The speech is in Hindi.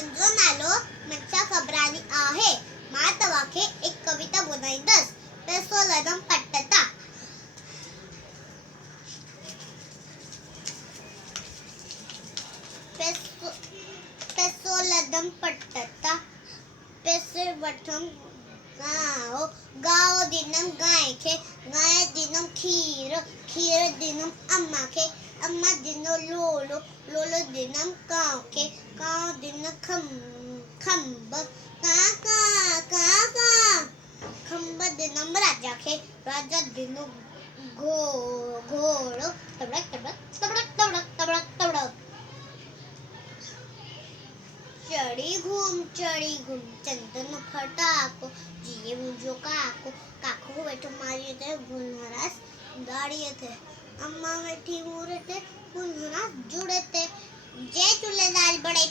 मुंजो नालो मनसा खबरानी आहे। मां तव्हांखे एक कविता ॿुधाईंदसि। पैसो लदम पटता। पैसो लदम पटता, पैसे वठम गाओ, गाओ दिनम गाय खे, गाय दिनम खीर, खीर दिनम अम्मा खे, अम्मा दिनो लोलो, लोलो दिनम काव खे, काव दिन खंब, खंब दिनम राजा खे, राजा दिनो घोड़ो, तबड़क तबड़क तबड़क तबड़क तबड़क तबड़क। चढ़ी घूम चंदन फटाको, जिए मुझो काको, काको बैठो मारिए थे गुनहरास दाड़िए थे, अम्मा बैठी मुरे थे गुनहरास जुड़े थे। जय झूलेलाल बड़े